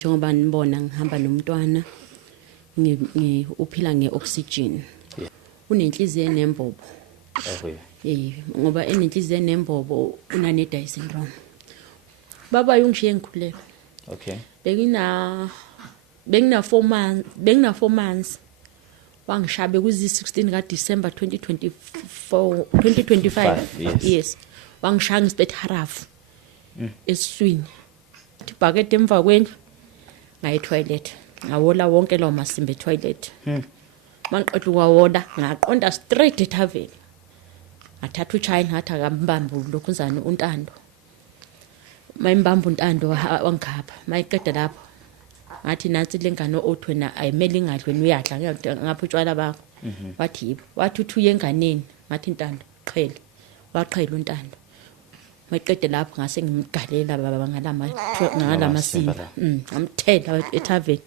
Njengoba nibona ngihamba nomntwana uphila ngeoxygen. Unenhliziyo enembobo. Ngoba enenhliziyo enembobo unane-Die syndrome. Baba yongishiye ngikhuleka. Okay. Bengina 4 months. Wangishabe kuzi-16 kaDisemba 2025. Yes. Wangishaya ngisibethe harafu esiswini. Ibhakede emva kwendlu ngaye toilet. Ngawola wonke lawo masimba etoilet. Mangiqedwe kwawola ngaqonda straight ethaveni. Ngathatha uChina ngathi akambamba lokhuzana uNtando. Mayimbamba uNtando wangikhapha. Mayiqeda lapho ngathi nansi lengane othwena ayimele ingadlwe uyadla ngapha utshwala bakho. Wathi yibo. Wathi uthuye enganeni ngathi Ntando qhele. Waqhela uNtando. Mayiqede lapho ngase ngimgalela baba ngalama simba. Ngamthela ethaveni.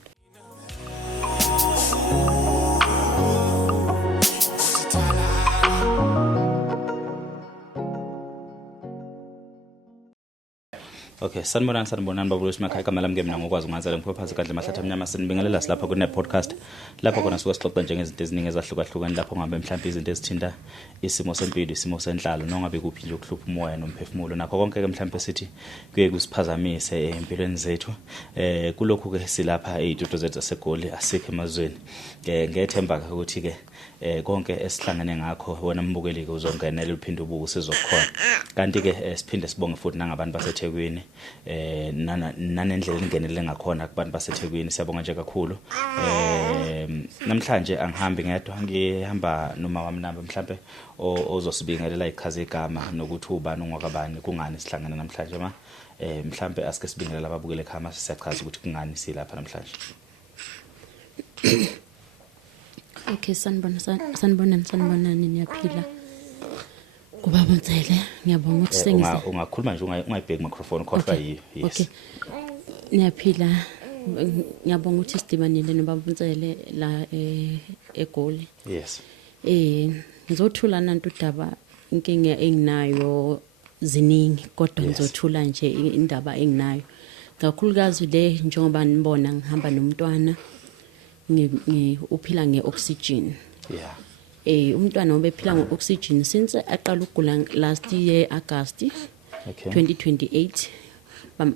Okay, sanibonani babulo simakhaya kamela mke mina ngokwazi ngazela ngiphaphasa kadle mahlatha amnyama sinibingelela silapha ku podcast lapha khona suka sixoxa njengezinto eziningi ezahlukahlukene lapho ngabe mhlawumbe izinto ezithinta isimo sempilo isimo senhlalo nongabe kuphi nje ukuhlupha umoya nomphefumulo nakho konke ke mhlawumbe sithi kuye kusiphazamise empilweni zethu kulokhu ke silapha ezitudio zethu zasegoli asikho emazweni ngethemba ukuthi ke konke esihlangane ngakho wena mbukeli ke uzongenela uphinde ubuke sizokhona kanti ke siphinde sibonge futhi nangabantu baseThekwini nanendlela engenele ngakhona kubantu baseThekwini siyabonga nje kakhulu namhlanje angihambi ngedwa ngihamba noma wami namba mhlambe ozosibingelela ikhazi igama nokuthi ubani ungwakabani kungani sihlangana namhlanje mhlambe asike sibingelela ababukele ekhaya siyachaza ukuthi kungani silapha namhlanje. Okay, sanibonani niyaphila. Kubaba Mtsele ngiyabonga ukuthi sengise. Ungakhuluma nje ungayibheki microphone kodwa yes. Okay. Niyaphila. Ngiyabonga ukuthi sidibanile nobaba Mtsele la eGoli. Yes. Ngizothula nantu udaba inkinga enginayo ziningi kodwa ngizothula nje indaba enginayo. Kakhulukazi le njengoba nibona ngihamba nomntwana uphila ngeoxygen. Yeah. Umntwana obephila ngeoxygen since aqala ukugula last year August 2028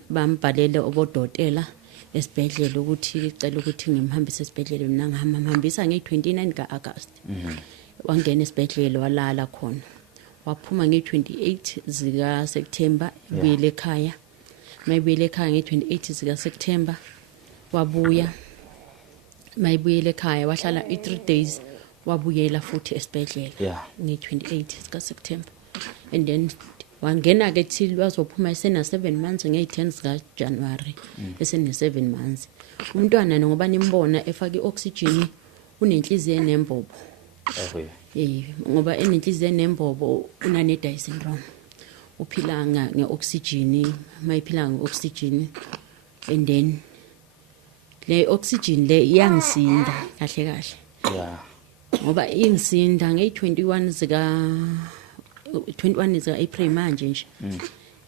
bambhalele obodotela esibhedlela ukuthi icela ukuthi ngimhambise esibhedlela mina ngihambisa nge29 kaAugust. Wangena esibhedlela walala khona. Waphuma nge28 zika September buyele ekhaya. Mayibuyele ekhaya nge28 zika September wabuya. Mayibuyele ekhaya wahlala 3 days wabuyela futhi esibhedlela nge28 sika September and then wangena ke till wazophuma esena 7 months nge10 sika January esene 7 months. Umntwana ngoba nimbona efaka ioxygen unenhliziyo enembobo. Ngoba enenhliziyo enembobo unane-Die syndrome. Uphila ngeoxygen mayiphila ngeoxygen and then le oxygen le iyangisinda kahle. Ngoba ingisinda nge21 zika April manje nje.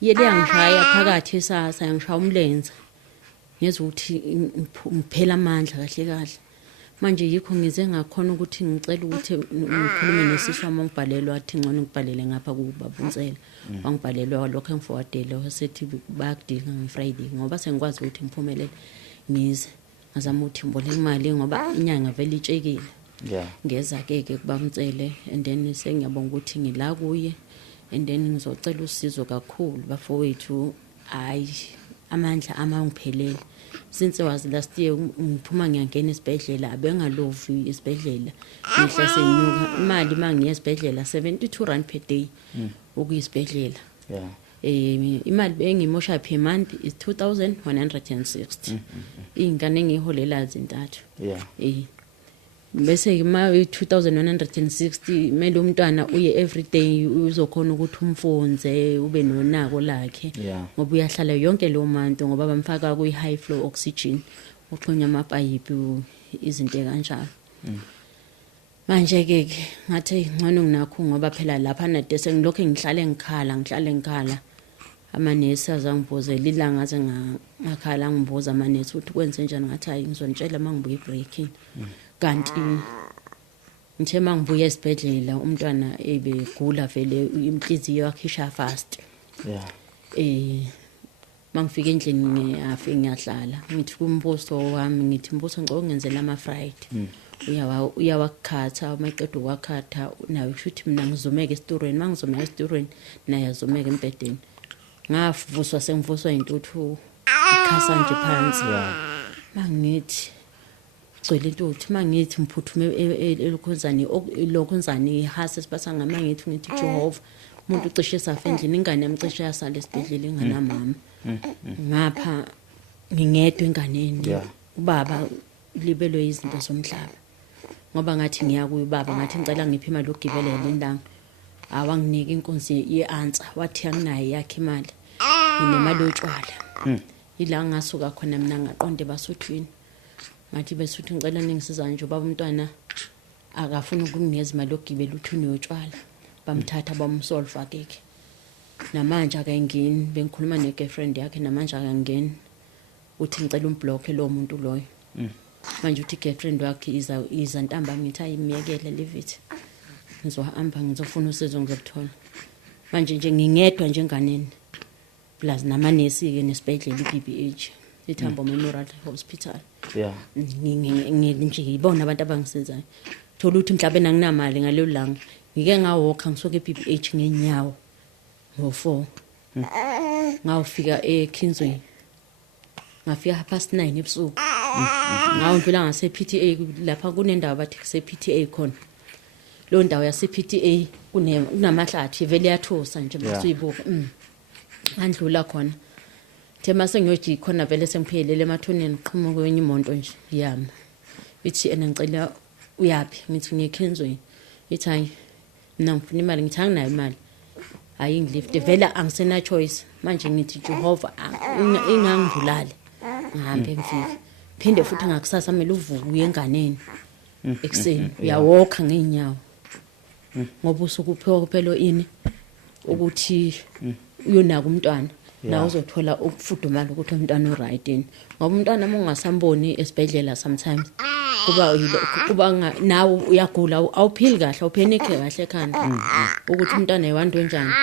Yele yangishaya phakathi esasa yangishaya umlenze. Ngezwe ukuthi ngiphela amandla kahle. Manje yikho ngize ngakhona ukuthi ngicela ukuthi ngikhulume nesisi wami ngibhalelwa athi ngcono ngibhalele ngapha kuBaba Mtsele. Wangibhalelwa lokho engiforwardele wasethi bayakudinga ngeFriday ngoba sengikwazi ukuthi ngiphumelele ngize. Ngazama ukuthi ngibole imali ngoba inyanga vele itshekile. Ngeza ke kuBaba Mtsele and then sengiyabonga ukuthi ngila kuye and then ngizocela usizo kakhulu bafowethu amandla amangiphelele since was last year ngiphuma ngiyangena esibhedlela abengalovi esibhedlela ngihle senyuka imali mangiye esibhedlela 72 rand per day ukuyisibhedlela. Imali engimosha per month is 2160. Ingane engiholela zintathu. Bese ima 2160 mele umntwana uye every day uzokhona ukuthi umfonze ube nonako lakhe ngoba uyahlala yonke lo month ngoba bamfaka ku high flow oxygen uxhunya amapayipi izinto kanjalo. Manje ke ngathi ngcono nginakho ngoba phela lapha nade sengilokho ngihlale ngikhala amanesi azangibuze ilanga aze ngakhala ngibuza amanesi ukuthi kwenze njani ngathi hayi ngizonitshela mangibuya ebreakini kanti ngithe mangibuya esibhedlela umntwana ebegula vele inhliziyo yakhisha fast mangifika endlini ngiyafika ngiyahlala ngithi kumbuso wami ngithi mbuso ngicela ungenzela ama-fried uyawakhatha mayiqeda ukwakhatha nayo kushuthi mina ngizomeka esiturweni mangizomeka esiturweni naye azomeka embhedeni ngavuswa sengivuswa intuthu ikhasa nje phansi mangithi gcwele intuthu mangithi mphuthume elokhunzani ihase sibasa ngamangithi ngithi Jehova umuntu ucishe safa endlini ingane yamcishe yasala esibhedlela inganamama ngapha ngingedwa enganeni ubaba libelwe izinto zomhlaba ngoba ngathi ngiya kuye baba ngathi ngicela ngiphe imali yokugibelela indanga awanginike inkonzi ye-answer wathi anginayo yakhe imali nginemali yotshwala ila ngasuka khona mina ngaqonde basuthwini ngathi besuthi ngicela ningisiza nje baba umntwana akafuna ukunginikeza imali yokugibela uthuni yotshwala bamthatha bamsolve akeke namanje akangeni bengikhuluma ne-girlfriend yakhe namanje akangeni uthi ngicela umblock lo muntu loyo manje uthi girlfriend wakhe iza ntamba ngithi ayimiyekele leave it ngizohamba ngizofuna usizo ngizolithola manje nje ngingedwa njenganeni plus namanesi ke nesibhedlela iBBH iThambo Memorial Hospital nje ibona abantu abangisizayo thola ukuthi mhlawumbe nanginamali ngalelo langa ngike ngawalka ngisuka eBBH ngenyawo ngo4 ngawufika eKingsway ngafika past 9 ebusuku ngawudlula ngase PTA lapha kunendawo bathi kuse PTA khona lo ndawo yase PTA kunamahlathi vele yathosa nje basuyibuka andlula khona thema sengiyoji khona vele sengiphelele emathoneni qhuma kwenye imoto nje yami ithi ngicela uyapi ngithi ngiyeKingsway ithi hayi mina ngifuna imali ngithi anginayo imali hayi ngilift vele angisena choice manje ngithi Jehova ingangidlulale ngihambe ngifike phinde futhi ngakusasa kumele uvuke uye enganeni ekseni uyawalka ngeenyawo ngoba usukuphiwa kuphela ini ukuthi uyonaka umntwana nawe uzothola ukufudumala ukuthi umntwana uright yini ngoba umntwana mongasamboni esibhedlela sometimes kuba nawe uyagula awuphili kahle awuphenike kahle ekhanda ukuthi umntwana ewanto njani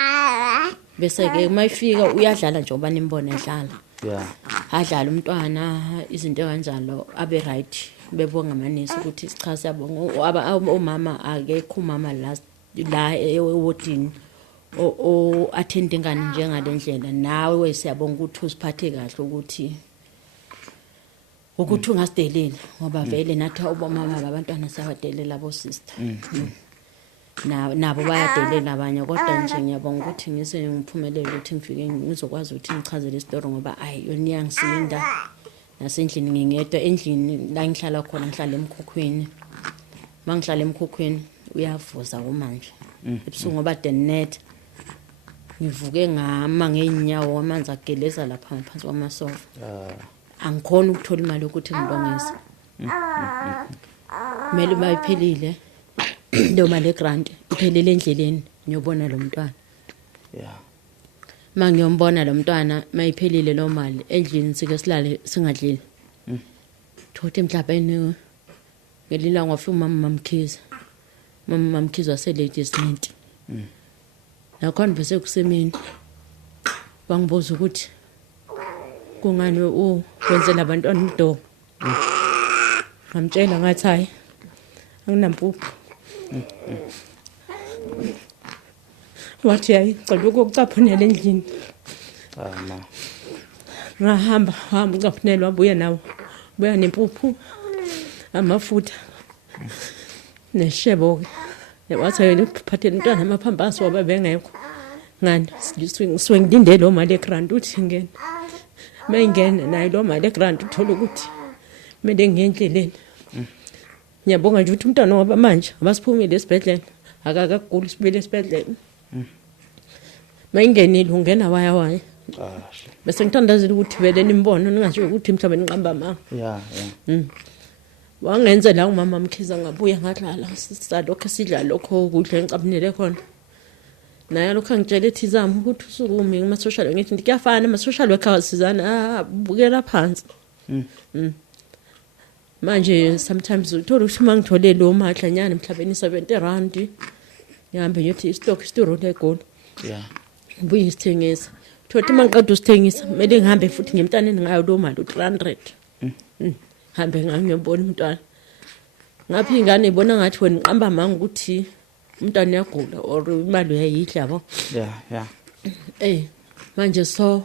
bese ke mayifika uyadlala nje ngoba nimbone edlala adlala umntwana izinto kanjalo abe right bebonga amanesi ukuthi sichaze yabo omama akekho umama la ewodini o attend ingane njengalendlela nawe siyabonga ukuthi usiphathe kahle ukuthi ungasidelela ngoba vele nathi obomama abantwana siyabadelela abo sister nabo bayadelela abanye kodwa nje ngiyabonga ukuthi ngiphumelele ukuthi ngifike ngizokwazi ukuthi ngichazele isitori ngoba ayi yona iyangisinda nasendlini ngingedwa endlini la ngihlala khona ngihlala emkhukhweni mangihlala emkhukhweni uyavuza kumanje ebusuku ngoba denet ngivuke ngama ngeenyawo amanzi ageleza lapha ngaphansi kwamasofa angikhona ukuthola imali ukuthi ngilongise kumele bayiphelile lo mali grant iphelele endleleni ngiyobona lo mntwana mangiyombona lo mntwana mayiphelile lo mali endlini sike silale singadlili thothi mhlawumbe ngelila ngafika umama Mamkhiza waseladies mint nakhona bese kusemini bangibuza ukuthi kungani wenzela abantwana umdomo ngamtshela ngathi hayi anginampuphu wathi hayi cela ukucaphunela endlini ngahamba ucaphunela wabuya nawo buya nempuphu amafutha neshebo wathi yena uphathele umntwana amaphambasi waba bengekho ngani ngisuke ngilinde lo mali egrant uthi ngene mayingena nayo lo mali egrant uthola ukuthi kumele ngiyenhleleni ngiyabonga nje ukuthi umntwana ngoba manje abasiphumile esibhedlela akakaguli sibile esibhedlela mayingenile ungena waya bese ngithandazile ukuthi vele nimbone ningasho ukuthi mhlawumbe niqamba ma wangenze la umama Mkhiza ngabuya ngadlala sisalokho sidla lokho kudla engicabunele khona naye lokho angitshela ethi zama ukuthi usukumi kuma-social ngithi kuyafana ama-social worker awasizana bukela phansi. Manje sometimes uthola ukuthi uma ngithole lo madlanyana mhlawumbe R70 ngihambe ngiyothi istock isitoro legoli ngibuye ngisithengisa. Thothi uma ngiqeda usithengisa kumele ngihambe futhi ngemntaneni ngayo lo mali u300 hambe ngiyobona umntwana ngapha ingane ibona ngathi wena ngiqamba manga ukuthi umntwana uyagula or imali uyayidla yabo. Manje so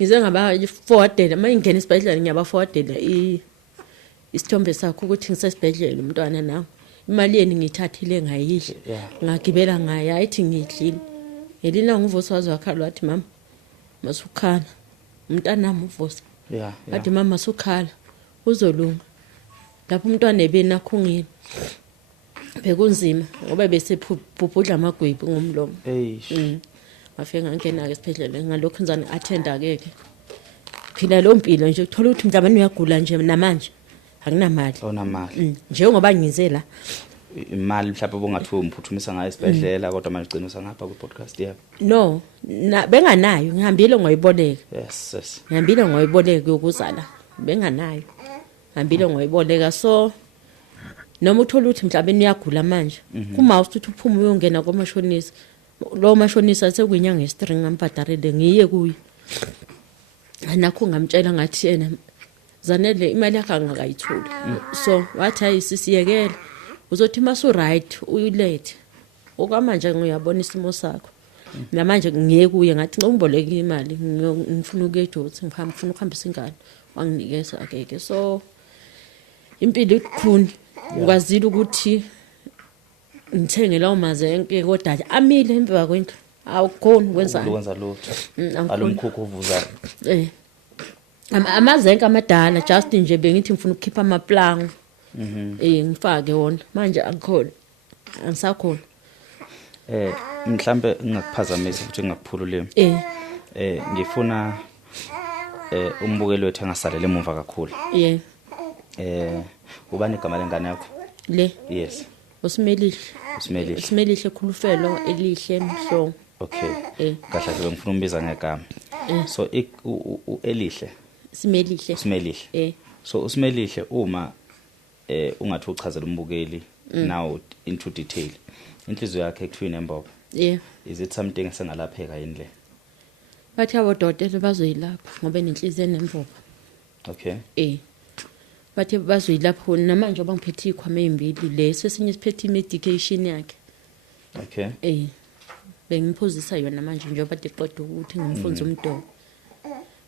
ngize ngaba forwardela uma ingena esibhedlela ngiyaba forwardela isithombe sakho ukuthi ngisesibhedlela umntwana nawo imali yeni ngithathile ngayidla ngagibela ngayo ayithi ngidlile ngelina nguvuso wazi wakhala wathi mama masukhala umntana nami uvuso athi mama masukhala uzolunga lapho umntwana ebenakhungile bekunzima ngoba bese phupudla amagwebu ngomlomo. Ngafike ngangena ke esibhedlela ngalokho ngizani attenda ke phila lo mpilo nje uthola ukuthi mhlawumbe uyagula nje namanje akunamali. Onamali. Njengoba ngize la imali mhlawumbe bongathiwa umphuthumisa ngayo esibhedlela kodwa manje ugcinisa ngapha ku podcast yabo. No, benganayo ngihambile ngoyiboleka. Yes. Ngihambile ngoyiboleka yokuzala. Benganayo. Ngihambile ngoyiboleka so noma uthola ukuthi mhlawumbe uyagula manje kuma uthi uphuma uyongena komashonisa lo mashonisa sekuyinyanga yestring ngambhadarile ngiye kuye anakho ngamtshela ngathi yena zanele imali yakhe angakayithuli so wathi ayisisiyekele uzothi masu right uyilethe okwamanje ngiyabona isimo sakho namanje ngiye kuye ngathi ngomboleka imali ngifuna ukuyedotsi ngifuna ukuhambisa ingane wanginikeza akeke so impilo ikhuni ukwazile ukuthi ngithenge lawo mazenke kodwa amile emva kwendlu awukhoni ukwenzani ukwenza lutho alomkhukhu uvuza amazenke amadala just nje bengithi ngifuna ukukhipha amaplango ngifake wona manje angikhona angisakhona mhlambe ngingakuphazamisa futhi ngingakuphulule ngifuna umbukeli wethu angasalele emuva kakhulu ubani igama lengane yakho le yes uSimelihle Khulufelo elihle Mhlongo. Okay kahle ke ngifuna umbiza ngegama so elihle Simelihle so uSimelihle uma ungathi uchazela umbukeli now into detail inhliziyo yakhe ekuthiwa inembobo is it something esengalapheka yini le bathi abodokotela bazoyilapha ngoba enenhliziyo enembobo bathi bazoyilapha namanje bangiphethe ikhwama ezimbili leso esinye siphethe medication yakhe bengiphuzisa yona manje njengoba diqoda ukuthi ngimfunza umdoko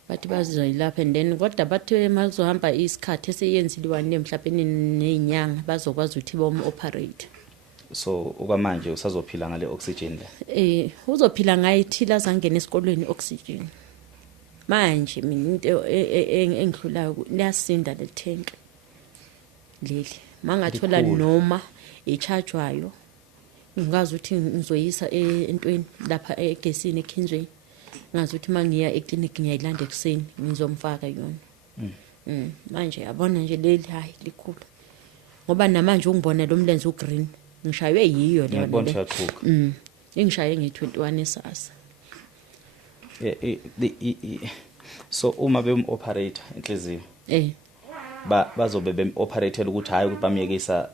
bathi bazoyilapha and then kodwa bathi makuzohamba isikhathi eseyenziliwa nemhlawumbe nezinyanga bazokwazi ukuthi bomu-operate so okwamanje usazophila ngale oxygen le uzophila ngayo ithila zangena esikolweni oxygen manje mina into engidlulayo liyasinda le tank leli mangathola noma echargewayo ngazi ukuthi ngizoyisa entweni lapha egesini eKinzweni ngazi ukuthi mangiya eclinic ngiyayilanda ekseni ngizomfaka yona manje yabona nje leli hayi likhulu ngoba namanje ungibona lo mlenze ugreen ngishaywe yiyo le ngibona uyathuka ingishaye nge21 esasa so uma bem-operator inhliziyo bazobe bem-operatela ukuthi hayi ukuthi bamyekisa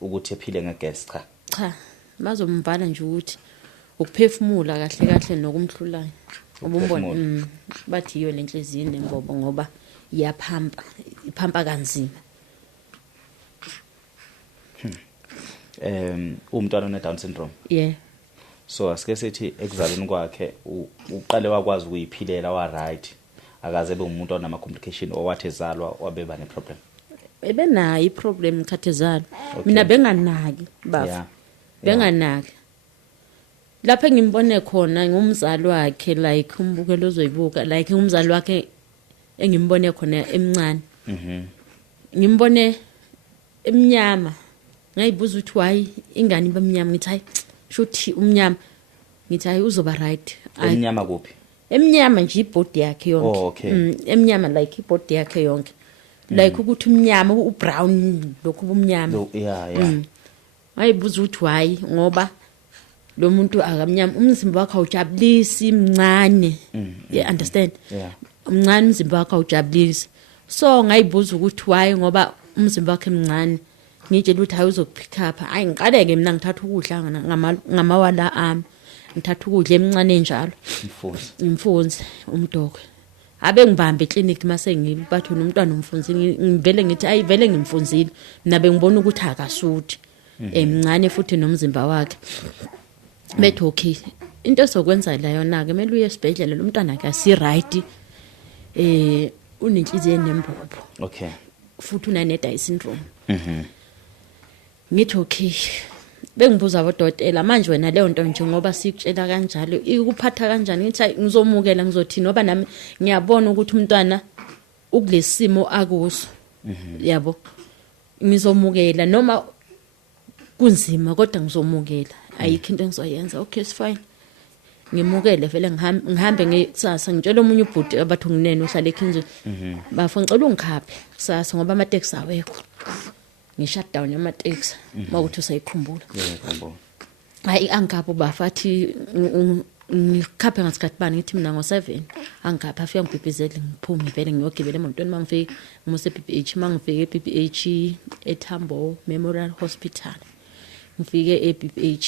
ukuthi ephile ngegas cha bazomvala nje ukuthi ukuphefumula kahle kahle nokumhlulayo ubumbona bathi yiyo lenhliziyo nembobo ngoba iphampa kanzima umntwana one-Down syndrome so asike sithi ekuzalweni kwakhe uqale wakwazi ukuyiphilela wa right akaze bengumuntu onama complication owathi ezalwa wabeba ne problem ebenayo iproblem khathezalo mina benganaki bafu benganaki lapha ngimbone khona ngumzali wakhe like umbukelo ozoyibuka like umzali wakhe engimbone khona emncane ngimbone emnyama ngayibuza ukuthi why ingane ibamnyama ngithi hayi shuthi umnyama ngithi hayi uzoba right emnyama kuphi emnyama nje ibody yakhe yonke emnyama like ibody yakhe yonke like ukuthi umnyama ubrown lokhu ubumnyama hayibuza ukuthi why ngoba lo muntu akamnyama umzimba wakhe awujabulisi mncane you understand Yeah. umncane umzimba wakhe awujabulisi so ngayibuza ukuthi why ngoba umzimba wakhe mncane ngitshela ukuthi hayi uzokupick up hayi ngiqaleke mina ngithatha ukudla ngamawala ami ngithatha ukudla emncane njalo imfunzi umdoko abe ngibambe eclinic mase ngibathu nomntwana umfunzini ngivele ngithi ayi vele ngimfunzile mina bengibona ukuthi akasuthi emncane futhi nomzimba wakhe bethu okay into sokwenza la yona ke kumele uye esibhedlela lo mntwana ke asi right unenhliziyo enembobo Okay. futhi una Down syndrome ngithi okay bengibuza abodokotela manje wena leyo nto nje ngoba sikutshela kanjalo ikuphatha kanjani ngithi ngizomukela ngizothini ngoba nami ngiyabona ukuthi umntwana ukulesimo akuso yabo ngizomukela noma kunzima kodwa ngizomukela ayikho into engizoyenza okay it's fine ngimukele vele ngihambe ngekusasa ngitshela umunye ubhuti abathu nginene uhlala eKingsley bafuna ngicela ungikhaphe kusasa ngoba ama taxi awekho ngishut down ama taxi mawukuthi usayikhumbula ngiyakhumbula hayi angikhaphe bafathi ngikhaphe ngasikhathi bani ngithi mina ngo7 angikhaphe afika ngibhibhizele ngiphume vele ngiyogibela emotweni mangifike ngimuse PPH mangifike ePPH eThambo Memorial Hospital ngifike ePPH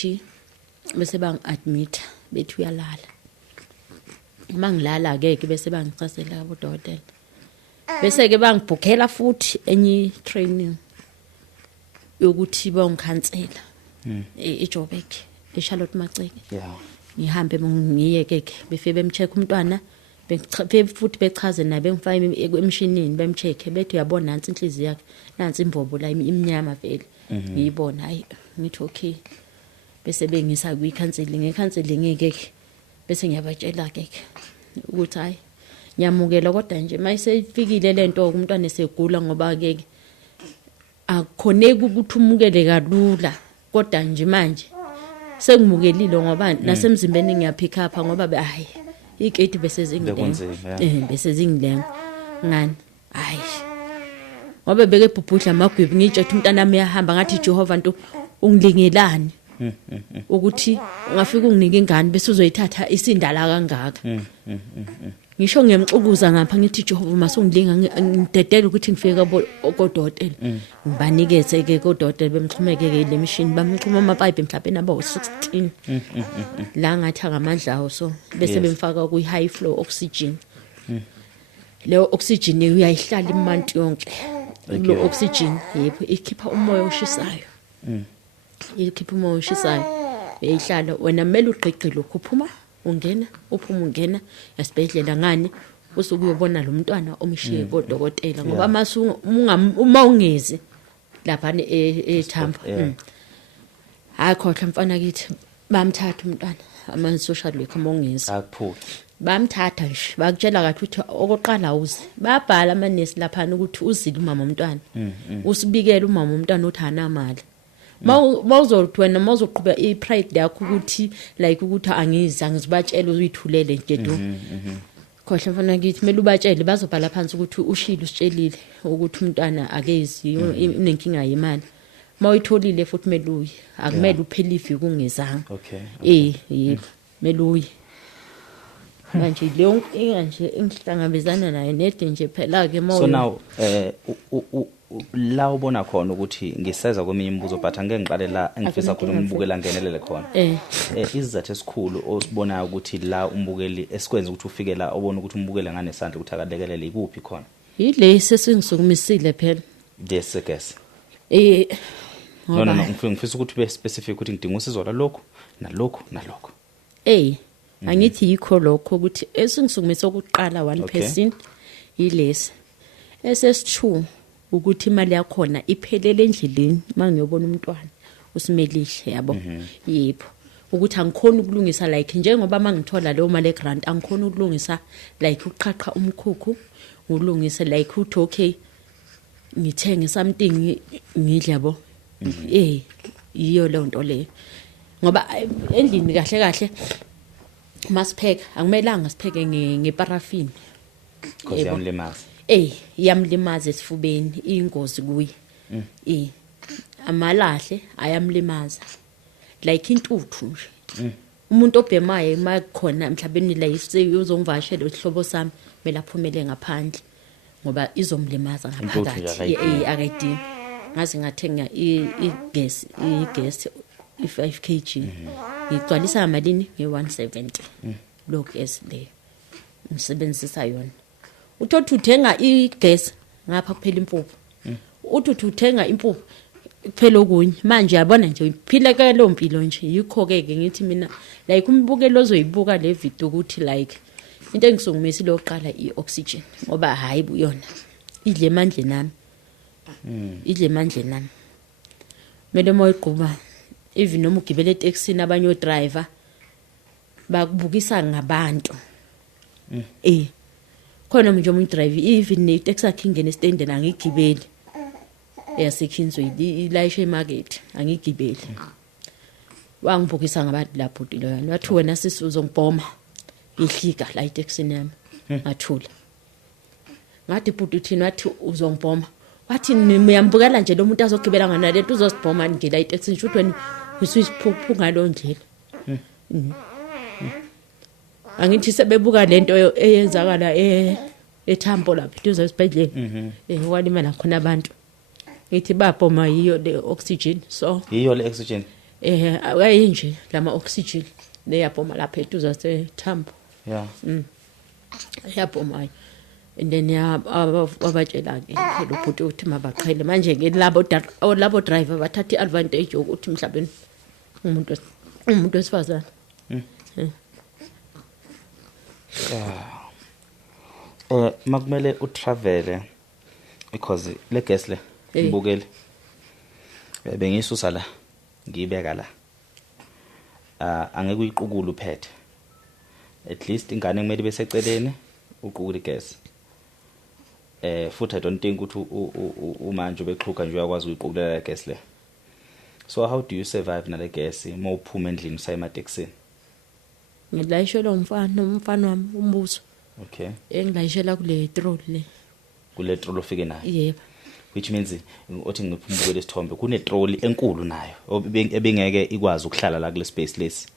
bese bangi-admit bethi uyalala mangilala ke bese bangichasela abodokotela bese ke bangibhukhela futhi enye training yokuthi bangikhansela eJoburg eCharlotte Maceke yeah ngihambe ngiye ke befike bemcheck umntwana futhi bechaze nabe ngifake emshinini bemcheck bethi uyabona nansi inhliziyo yakhe nansi imbobo la imnyama vele ngiyibona hayi ngithi okay bese bengisa kwi-counseling ke bese ngiyabatshela ke ukuthi hayi ngiyamukela kodwa nje mayisefikile lento umntwana esegula ngoba ke akukhoneki ukuthi umukele kalula kodwa nje manje sengimukelile ngoba nasemzimbeni ngiyapick up ngoba hayi igate bese zingilenga bese zingilenga ngani hayi ngoba beke bhubhudla amagwibi ngitshethe umntana wami uyahamba ngathi Jehova nto ungilingelani ukuthi ungafika unginike ingane bese uzoyithatha isindala kangaka ngisho ngiyamxukuza ngapha ngithi Jehova masungilinga ngidedela ukuthi ngifike kodokotela ngibanikeze ke kodokotela bemxhumeke ke le machine bamxhuma amapipe mhlawumbe nabo 16 la ngathi ngamandla awo so bese bemfaka ku high flow oxygen leyo oxygen uyayihlala imanti yonke lo oxygen yebo ikhipha umoya oshisayo ikhipha umoya oshisayo eyihlala wena kumele ugqigqile ukuphuma ungena esibhedlela ngani usuke uyobona lo mntwana omshiye kodokotela ngoba uma ungezi lapha eThambo akhohle mfana kithi bamthatha umntwana ama social worker mongezi akuphuli bamthatha nje bakutshela kahle ukuthi okoqala uze babhala amanesi lapha ukuthi uzile umama umntwana usibikele umama umntwana uthi anamali mawuzothi wena mawuzoqhubeka ipride yakho ukuthi like ukuthi angizi angizibatshela uyithulele nje do khohle mfana kithi kumele ubatshele bazobhala phansi ukuthi ushilo usitshelile ukuthi umntwana akezi unenkinga yemali mawuyitholile futhi meluyi akumele uphele iviki ungezanga okay meluyi manje leyo nje engihlangabezana nayo nede nje phela ke so now la ubona khona ukuthi ngiseza kweminye imibuzo but angeke ngiqale la engifisa khona umbukela ngenelele khona izizathu esikhulu osibona ukuthi la umbukeli esikwenza ukuthi ufike la ubona ukuthi umbukele nganesandla ukuthi akalekelele ikuphi khona yile sesingisukumisile phela yes guess ngoba no ngifisa ukuthi be specific ukuthi ngidinga usizo lalokho nalokho angithi yikho lokho ukuthi esingisukumise ukuqala one person yilesi SS2 ukuthi imali yakhona iphelele endleleni mangiyobona umntwana usimelihle yabo yebo ukuthi angikhona ukulungisa like njengoba mangithola leyo mali grant angikhona ukulungisa like uqhaqha umkhukhu ngulungise like uthi okay ngithenge something ngidle yabo iyo leyo nto le ngoba endlini kahle kahle masipheka akumelanga sipheke ngeparafini because yamlimaza yamlimaza esifubeni ingozi kuye amalahle ayamlimaza like intuthu nje umuntu obhemayo makhona mhlabeni la uzongivashela isihlobo sami kumele aphumele ngaphandle ngoba izomlimaza ngaphakathi akayidingi ngaze ngathenga igas i5 kg ngigcwalisa malini nge170 lo gas le ngisebenzisa yona uthothi uthenga igas ngapha kuphela impuphu uthi uthenga impuphu kuphela okunye manje yabona nje uphila ke lo mpilo nje yikho ke ngithi mina like umbukelo ozoyibuka le video ukuthi like into engisungumisa loqala ioxygen ngoba hayi buyona idle mandle nami idle mandle nami mele moyiqhuba even noma ugibele etaxini abanye odriver bakubukisa ngabantu khona nje umuntu driver even netaxi yakhe ingene estendeni angigibeli yaseKingsway ilayishe emarket angigibeli wangibukisa ngabantu lapho loyana wathi wena sisi uzongibhoma ihlika la itaxini yami ngathula ngathi bhuti uthini wathi uzongibhoma wathi niyambukela nje lo muntu azogibela ngana lento uzosibhoma ngila itaxini shothi wena usisiphuphu ngalo ndlela angithi sebebuka lento eyenzakala eThambo lapha duze esibhedlela walimala khona abantu ngithi babhoma yiyo le oxygen so yiyo le oxygen ayinje lama oxygen leyabhoma lapha eduze eThambo yabhoma and then wabatshela ke lo bhuti uthi mabaqhele manje ke labo driver bathatha iadvantage ukuthi mhlabeni umuntu wesifazana makumele utravel because le gas le ngibukele bengisusa la ngiyibeka la angeke uyiqukule uphethe at least ingane kumele beseceleni uqukule igas futhi I don't think ukuthi umanje beqhuka nje uyakwazi uyiqukulela igas le so how do you survive nale gas uma uphuma endlini usayemateksini ngilayishela umfana wami umbuso okay engilayishela kule trolley kule trolley ofike nayo yebo which means uthi ngiphumbuke lesithombe kune trolley enkulu nayo ebengeke ikwazi ukuhlala la kule space lesi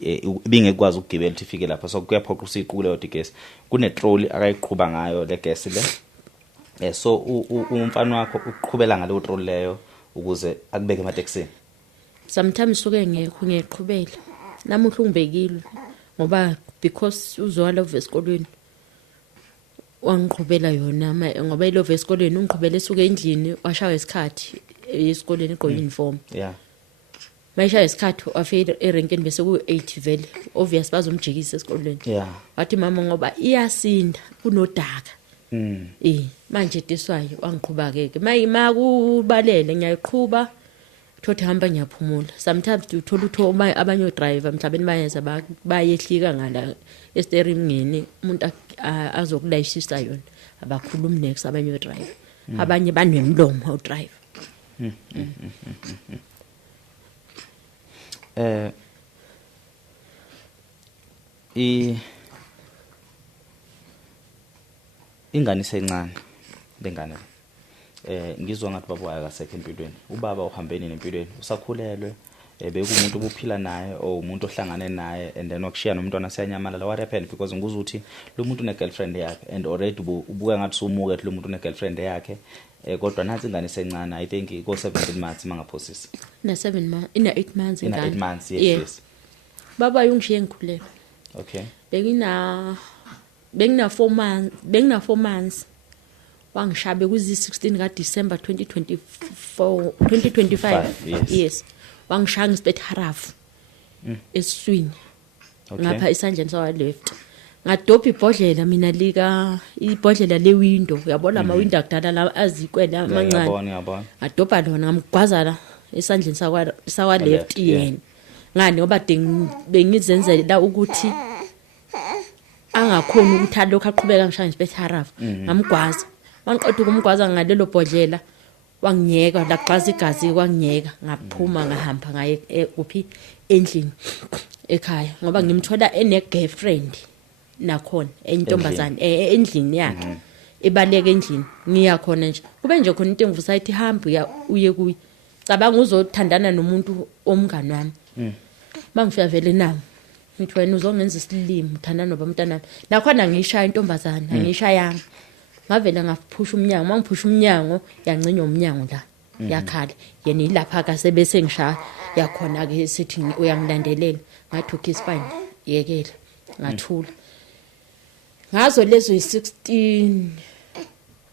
ibingekwazi ukugibela ukuthi ifike lapha so kuyaphoqa usiqukule yodwa igas kune trolley akayiqhuba ngayo le gas le so umfana wakho uqhubela ngale trolley leyo ukuze akubeke emateksini sometimes suke ngiqhubela namuhla ungibekile ngoba because uzwala ovesikolweni wangiqhubela yona ngoba ilove esikolweni ungiqhubela esuke endlini washawa isikhathi esikoleni egqoke uniform mayishaya isikhathi afika erenkeni bese ku8 vele obvious bazomjikisa esikolweni wathi mama ngoba iyasinda kunodaka manje tiswayo wangiqhuba ke makubalele ngiyayiqhuba thothi hamba ngiyaphumula sometimes uthola utho abanye odriver mhlabeni bayenza bayehlika ngala esteeringini umuntu azokulayishisa yona abakhulumi next abanye odriver abanye banemlomo odriver ingane isencane lengane ngizwa ngathi baba akasekho empilweni ubaba uhambeni nempilweni usakhulelwe bekumuntu obuphila naye o umuntu ohlangane naye and then wakushiya nomntwana siyanyamala what happened because ngikuza ukuthi lo muntu une girlfriend yakhe and already ubuka ngathi sumuke lo muntu une girlfriend yakhe kodwa nathi ingane isencane I think ko 17 months mangaphosisi na 7 months ina 8 months ingane ina 8 months yes baba yongishiye ngikhulelwe okay bengina 4 months wangishabe kuzi 16 ka December 2025 yes wangishaya ngisibethe harafu eswini ngapha isandleni sawa left ngadopha ibhodlela mina lika ibhodlela le window yabona ama window akudala la azikwela amancane yabona ngadopha lona ngamgwaza la esandleni sawa left yena ngani ngoba bengizenzela ukuthi angakhona ukuthi alokho aqhubeka ngishaya ngisibethe harafu ngamgwaza wangiqeda ukumgwaza ngalelo bhodlela wangiyeka laqhaza igazi kwangiyeka ngaphuma ngahamba ngaye kuphi endlini ekhaya ngoba ngimthola ene girlfriend nakhona entombazane endlini yakhe ebaleka endlini ngiya khona nje kube nje khona into engivusa ithi hamba uye kuyi cabanga uzothandana nomuntu omngane wami mangifika vele nawo ngithi wena uzongenza isilimo uthanda noba umntanami nakhona ngishaya intombazana angishayanga ngavela ngaphusha umnyango mangiphusha umnyango yancinywa umnyango la yakhala yena ilapha ka sebese ngishaya yakhona ke sithi uyangilandelela ngathi okay fine yekela ngathula ngazo lezo yi16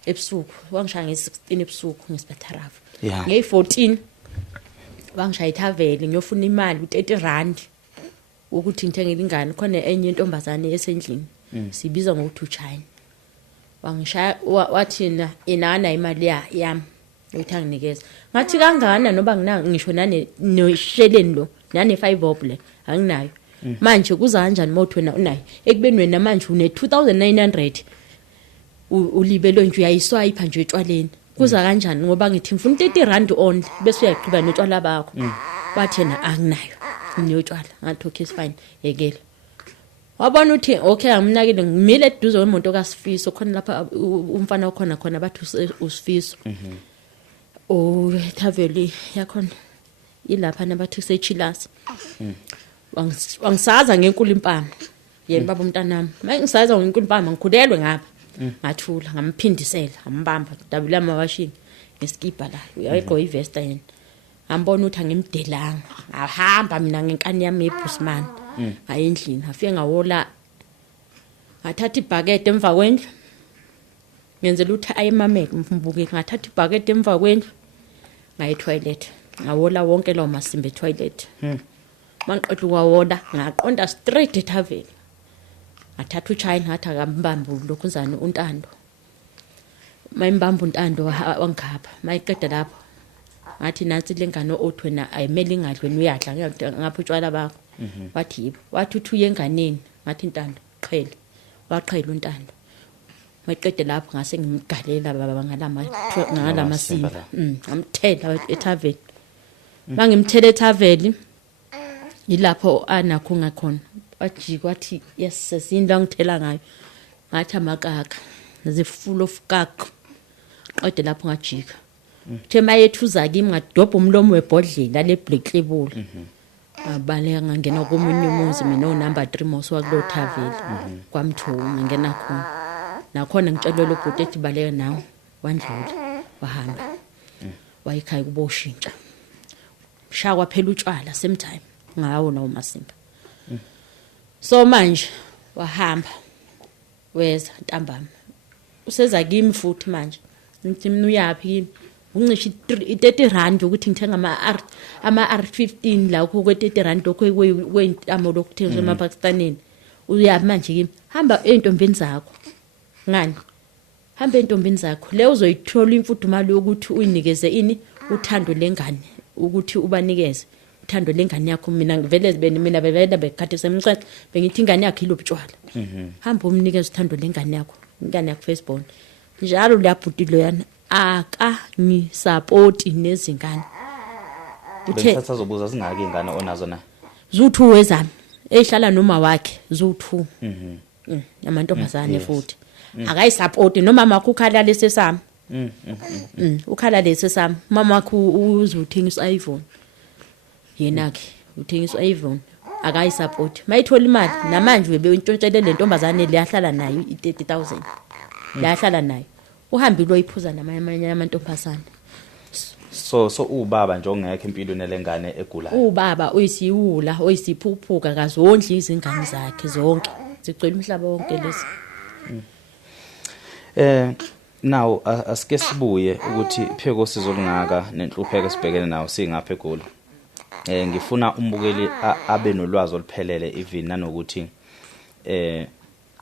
ebusuku wangishaya nge16 ebusuku ngesibetharafu nge14 wangishaya ithaveli ngiyofuna imali u30 ukuthi ngithengele ingane khona enye intombazane esendlini sibiza ngokuthi uChina wangishaya wathina inana imali yami uthi anginikeza ngathi kangana noba ngisho nane nosheleni lo nane 5 bob le anginayo manje kuza kanjani mothi wena unayo ekubeni wena manje une 2900 ulibelo nje uyayiswayipha nje etshwaleni kuza kanjani ngoba ngithi ngifuna 30 rand only bese uyaqhubha notshwala bakho wathi yena anginayo ngiyotshwala ngathi okay fine yekela wabona uthi okay angimnakile ngimile eduze wemonto kaSifiso khona lapha umfana khona bathi uSifiso thaveli yakhona ilapha nabathi seChilas wangisaza ngenkulu impama yena baba umntanami mangisaza ngenkulu impama ngikhulelwe ngapha ngathula ngamphindisela ngambamba dabula amawashini ngesikipa la uyayiqo ivesta yena ngambona uthi angimdelanga ngahamba mina ngenkani yami eBusman ayendlini afike ngawola ngathatha ibhakede emva kwendlu ngenzela uthi ayemameke mbuke ngathatha ibhakede emva kwendlu ngaye toilet ngawola wonke lawo masimbe toilet mangiqedwe kwawola ngaqonda straight ethaveni ngathatha uChina ngathi akambamba lokhuzana uNtando mayimbamba uNtando wangikhapha mayiqeda lapho ngathi nansi lengane othwena ayimele ingadlweni uyadla ngapha utshwala bakho wathi yibo wathi uthuye enganeni ngathi Ntando qhele waqhela uNtando mayiqede lapho ngase ngimgalela baba ngalama simba ngamthela ethaveni mangimthele ethaveni yilapho anakho ngakhona wajika wathi yes sesindla ngithela ngayo ngathi amakaka the full of kak qede lapho ngajika uthe mayethuza kimi ngadobha umlomo webhodlela leblack label abaleka ngangena komunye umuzi mina onumber 3 moso wakulo thaveli kwamthunga ngena khona nakhona ngitshelwe lo bhuti ethi baleka nawe wandlula wahamba wayikhaya kuboshintsha shakwa phela utshwala same time ngawo nawo masimba so manje wahamba weza ntambama useza kimi futhi manje ngithi mina uyapi yini uncishe 30 rand ukuthi ngithenga ama R15 la ku 30 rand kwentamo lokuthenga emaPakistaneni uyapi manje kimi hamba entombeni zakho ngani hamba entombeni zakho le uzoyithola imfudumalo yokuthi uyinikeze ini uthando lengane ukuthi ubanikeze uthando lengane yakho mina ngivele mina bevela bekhathi semncane bengithi ingane yakho ilobutshwala hamba umnikeze uthando lengane yakho ingane yakho firstborn njalo laputilo yana aka ngisapoti nezingane uthe sazobuza singaki ingane onazo na zu2 wezami ehlala noma wakhe zu2 amantombazane futhi akayisupport noma mama ukhala lesesami ukhala lesesami mama wakho uzothengisa iPhone yena ke uthengisa iPhone akayisupport mayithola imali namanje webe intshontshelele lentombazane liyahlala nayo i30,000 liyahlala nayo uhambile oyiphuza namanye amantombazane so ubaba nje ongekho empilweni nelengane egulayo ubaba uyisiwula oyisiphuphuka kazondli izingane zakhe zonke zicela umhlaba wonke lesi now asike sibuye ukuthi pheko sizolungaka nenhlupheko sibhekene nawo singapha eGoli ngifuna umbukeli abe nolwazi oluphelele even nanokuthi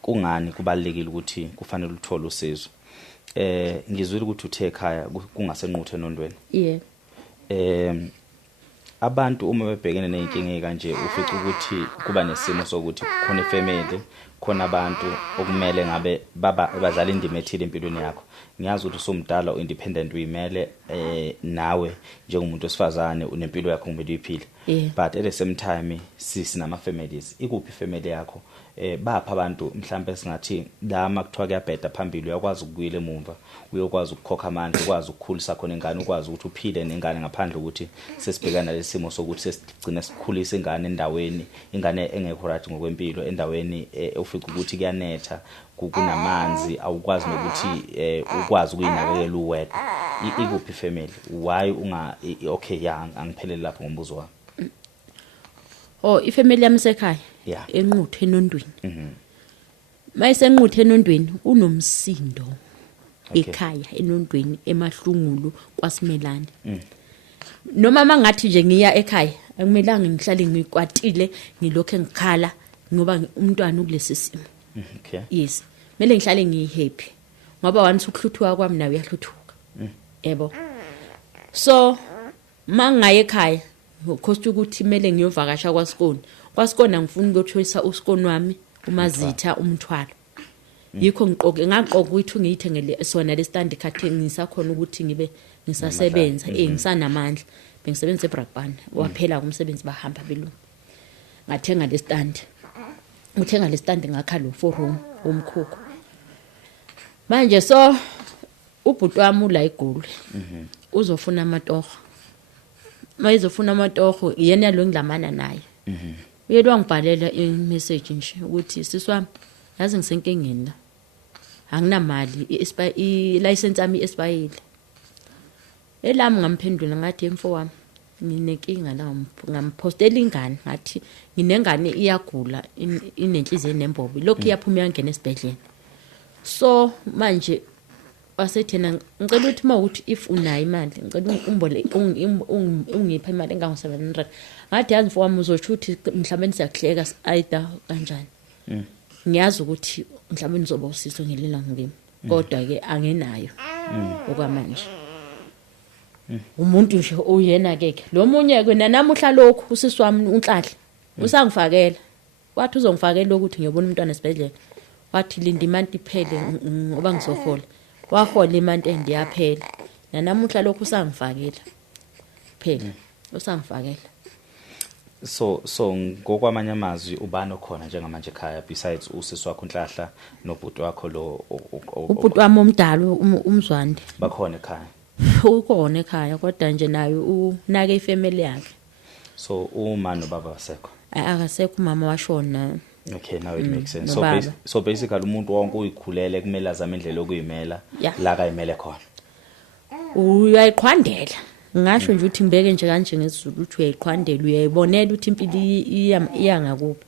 kungani kubalekile ukuthi kufanele uthole usizo ngizwile ukuthi uthe ekhaya kungasenquthe nondweni abantu uma bebhekene nezinkinga kanje ufica ukuthi kuba nesimo sokuthi khona ifamily khona abantu okumele ngabe badlala indima ethile empilweni yakho ngiyazi ukuthi usomdala independent uyimele nawe njengomuntu osifazane unempilo yakho kumele uyiphile Yeah. but at the same time sinama families ikuphi family yakho bapha abantu mhlambe singathi la makuthiwa kuyabheda phambili uyakwazi ukubuyela emuva uyokwazi ukukhokha amandla ukwazi ukukhulisa khona ingane ukwazi ukuthi uphile nengane ngaphandle ukuthi sesibhekana lesimo sokuthi sesigcina sikhulisa ingane endaweni ingane engekho right ngokwempilo endaweni ufika ukuthi kuyanetha kunamanzi awukwazi nokuthi ukwazi ukuyinakekela uwedwa ikuphi family why unga okay angiphelele lapho ngombuzo wami ifamily yami sekhaya Yeah. enquthe enondweni mayisenquthe enondweni kunomsindo ekhaya enondweni emahlungulu kwaSimelane noma mangathi nje ngiya ekhaya akumelanga ngihlale ngikwatile ngilokho engikhala ngoba umntwana ukulesi simo okay yes mele ngihlale ngihappy ngoba once ukuhluthuka kwami nawe uyahluthuka yebo so mangaye ekhaya ukhosta ukuthi mele ngiyovakasha kwaSikona ngifuna ukuthoyisa uSikoni wami umazitha umthwalo yikho ngaqoqa ukuthi ngiyithengele sona le stand card ngisakhona ukuthi ngibe ngisasebenza ngisanamandla bengisebenza eBrakpan waphela umsebenzi bahamba belungu ngathenga le stand uthenga le stand ngakha lo 4 room omkhukhu manje so ubhuti wami ula eGoli uzofuna amatoho mayizofuna amatoho yena lo ngilamana naye uyelwa ngibhalela i-message nje ukuthi siswami yazi ngisenkingeni la anginamali i-license yami expire elami ngamphendula ngathi emfo wami nginenkinga la ngampostela ingane ngathi nginengane iyagula inenhliziyo enembobo lokho iyaphuma yangena esibhedlela so manje wasethena ngicela ukuthi mawuthi if unayo imali ngicela umbole ungipha imali engango-700 ngathi yazi mfowami uzosho ukuthi mhlawumbe siyakuhleka either kanjani ngiyazi ukuthi mhlawumbe nizoba usizo ngelela ngimi kodwa-ke angenayo okwamanje umuntu nje uyena-ke lo munye-ke nanamuhla lokhu usisi wami unhlahla usangifakela wathi uzongifakela ukuthi ngiyobona umntwana esibhedlela wathi linda imanti iphele ngoba ngizohola wahola imanti endiyaphela nanamuhla lokhu usangifakela phela usangifakela so ngokwamanye amazwi ubani okhona njengamanje ekhaya besides usisi wakho unhlahla nobhuti wakho lo ubhuti wami omdala umzwande bakhona ekhaya ukhona ekhaya kodwa nje naye unake ifamily yakhe so uma nobaba wasekho akasekho umama washona okay now it makes sense nobaba. so basically umuntu wonke uyikhulele kumele azame indlela okuyimela Yeah. la kayimele khona uyayiqhwandela ngasho nje ukuthi ngibeke nje kanje ngesizulu ukuthi uyayiqhwandela uyayibonela ukuthi impilo iya ngakubi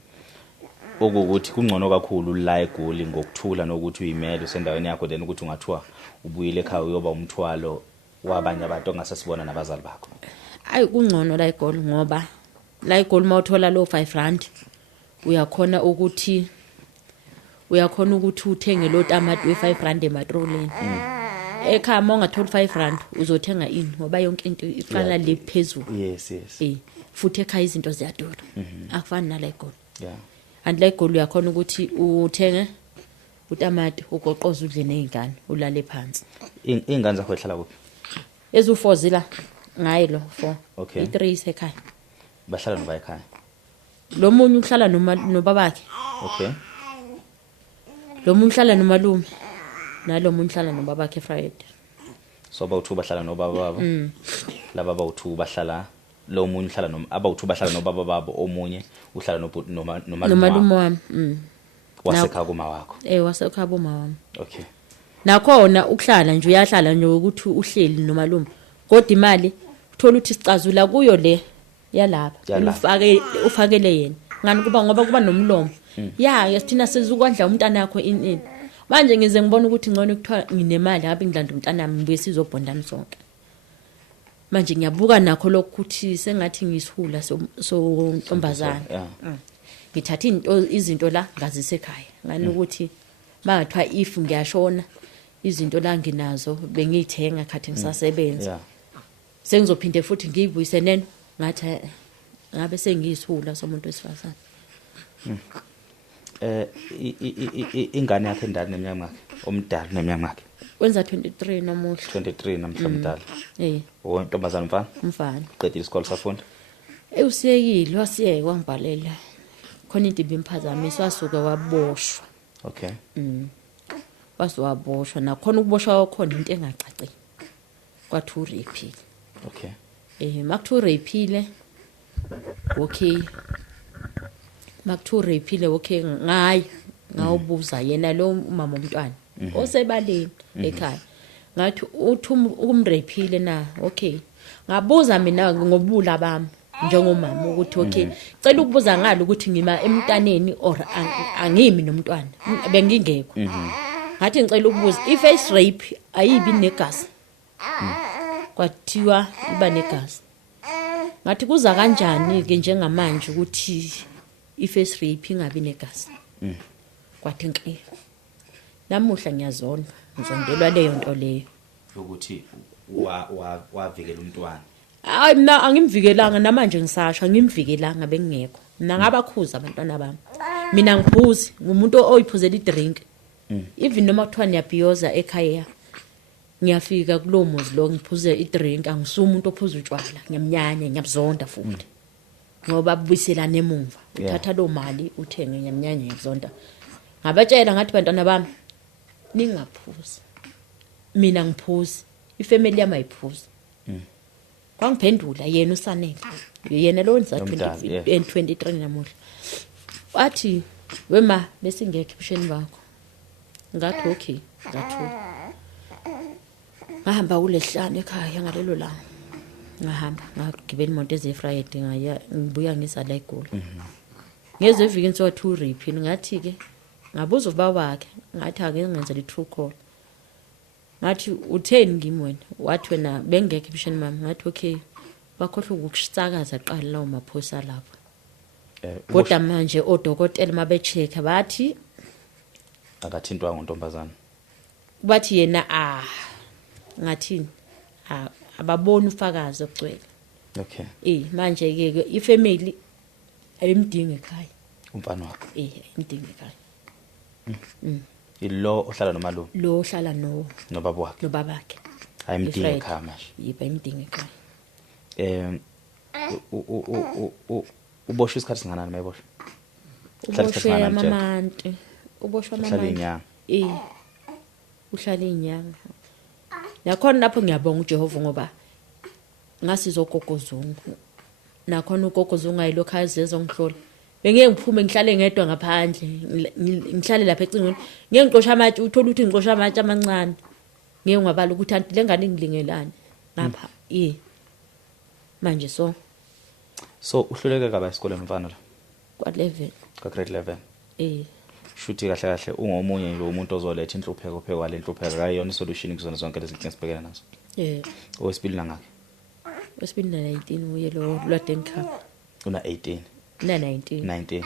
okuthi kungcono kakhulu la eGoli ngokuthula nokuthi uyimele usendaweni yakho then ukuthi ungathiwa ubuyile ekhaya uyoba umthwalo wabanye abantu ongasasibona nabazali bakho ayi kungcono la eGoli ngoba la eGoli mawuthola lo 5 rand uyakhona ukuthi uthenge lo tamati we5 rand ematroleni ekhaya mongatholi 5 rand uzothenga ini ngoba yonke into iqala le phezulu yes futhi ekhaya izinto ziyadura akufani nala eGoli yeah and la eGoli uyakhona ukuthi uthenge utamati ugoqoza udle nezingane ulale phansi ingane zakho ehlala kuphi ezu4 zila ngayi lo 4 Okay. i3 isekhaya bahlala noba ekhaya lo munye uhlala nobabakhe okay lo munye uhlala nomalume nalo munye uhlala nobabakhe Friday so bawuthu bahlala nobaba babo laba bawuthu bahlala lo munye uhlala abawuthu bahlala nobaba babo omunye uhlala nomalume wami wasekhaya kuma wakho wasekhaya boma wami okay nakhona ukuhlala nje uyahlala nje ukuthi uhleli nomalume kodwa imali uthola ukuthi sicazula kuyo le yalapha ufakele yena ngani ngoba kuba nomlomo yasithina sizukwadla umntana yakho in manje ngize ngibona ukuthi ngcono kuthiwa nginemali ngabe ngidlanda umntana wami ngibe sizobhondana sonke manje ngiyabuka nakho lokuthi sengathi ngisihula so ntombazana ngithatha izinto la ngazise ekhaya ngani ukuthi mangathiwa if ngiyashona izinto la nginazo bengiyithenga khathi ngisasebenza sengizophinde futhi ngiyibuyise neno ngathi ngabe sengiyisihula somuntu wesifazana ingane yakhe endala neminyaka yakhe omdala neminyaka yakhe wenza 23 namuhla 23 namhla omdala eh ontombazana mfana umfana uqedile isikole safunda Usiyekile wasiyeka wangibhalela. Khona into ibimphazamisa wasuka waboshwa. Okay. Waboshwa nakhona ukuboshwa kwakhona into engacacile. Kwathi urape. Okay. Makuthiwa urape okay. Makuthiwa urape okay ngawubuza yena lo mama umntwana. Osebaleni ekhaya. Ngathi uthi umrape na okay. Ngabuza mina ngobula bami njengomama ukuthi okay cela ukubuza ngalo ukuthi ngima emntaneni or angimi nomntwana bengingekho. Ngathi ngicela ukubuza i-face rape ayibi negazi. Kwathiwa iba negazi. Ngathi kuza kanjani ke njengamanje ukuthi i-face rape ingabi negazi. Kwathi nkqi. Namuhla ngiyazonda ngizondelwa leyo nto leyo. Ukuthi wavikela umntwana. Hayi mina angimvikelanga namanje ngisasha ngimvikelanga bengekho. Mina ngabakhuza abantwana bami. Mina ngiphuzi ngumuntu oyiphuzela i-drink. Even noma kuthiwa niyabhiyoza ekhaya ngiyafika kulo muzi lo ngiphuze i-drink angisuma umuntu ophuza utshwala ngiyamnyanya ngiyabuzonda futhi. Ngoba buyiselana emumva. Uthatha lo mali uthenge ngiyamnyanya ngiyabuzonda. Ngabatshela ngathi bantwana bami ningaphuzi. Mina ngiphuzi. Ifamily yami ayiphuzi. Kwangiphendula yena uSanele. Yena lo wenza 23 namuhla. Wathi wema besingekho ebusheni bakho. Ngathi okay, ngathu. Ngahamba kulehlane ekhaya ngalelo langa. Ngahamba ngagibela imoto ezeFriday ngaya ngibuya ngisala eGoli. Ngeze eviki ntsothu urape ngathi ke ngabuza ubaba wakhe ngathi ake ngenze le true call. Ngathi utheni ngimi wena wathi wena bengekho ebusheni mami ngathi okay bakhohlwa ukusakaza qala lawo maphosa lapha. Kodwa manje odokotela mabecheka bathi akathintwa ngontombazana. Bathi yena ngathini ababoni ufakazi ogcwele. Okay. Manje ke ifamily ayimdinga ekhaya. Umfana wakhe. Imdinga ekhaya. Ilo ohlala nomalume. Lo ohlala nobaba wakhe. Nobabakhe. Ayimdinga ekhaya manje. Yiba imdinga ekhaya. Uboshwe isikhathi singanani mayiboshwe? Uboshwe amamanti. Uboshwe amamanti. Uhlala inyanga. Uhlala inyanga. Nakhona lapho ngiyabonga uJehova ngoba ngasizogokozungu. Nakhona ugokozungu ayilokho azeza ngihlola. Bengeke ngiphume ngihlale ngedwa ngaphandle. Ngihlale lapha ecingweni. Ngeke ngiqosha amatshe uthola ukuthi ngiqosha amatshe amancane. Ngeke ngwabala ukuthi anti lengane ngilingelani. Ngapha manje so uhluleke kabe esikoleni mfana la? Kwa 11. Ka grade 11. Shuthi kahle kahle ungomunye nje umuntu ozoletha inhlupheko phekwa lenhlupheko ayiyona isolution kuzona zonke lezi zinto esibhekene nazo. Owesibili nangakhe? Wesibili na 19 uye lo London Cup. Una 18. Na 19.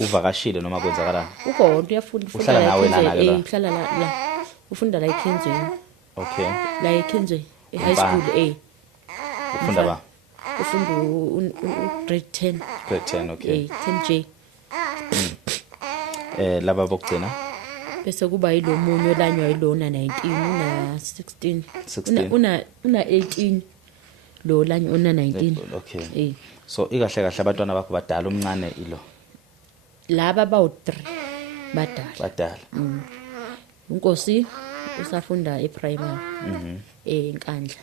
Uvakashile noma kwenzakalani? Ukhona uyafunda uhlala nawe lana ke la? Uhlala la. Ufunda la eKinzweni. Okay. La eKinzweni high school Ufunda ba? Ufunda grade 10. Grade 10 okay. 10J. Laba bokugcina bese kuba yilo munye olanywa yilona 19 una 16. Una 18 lo lanywa una 19. Okay. So ikahle kahle abantwana bakho badala umncane ilo. Laba bawu3 badala. Unkosi usafunda ePrimary. Enkandla.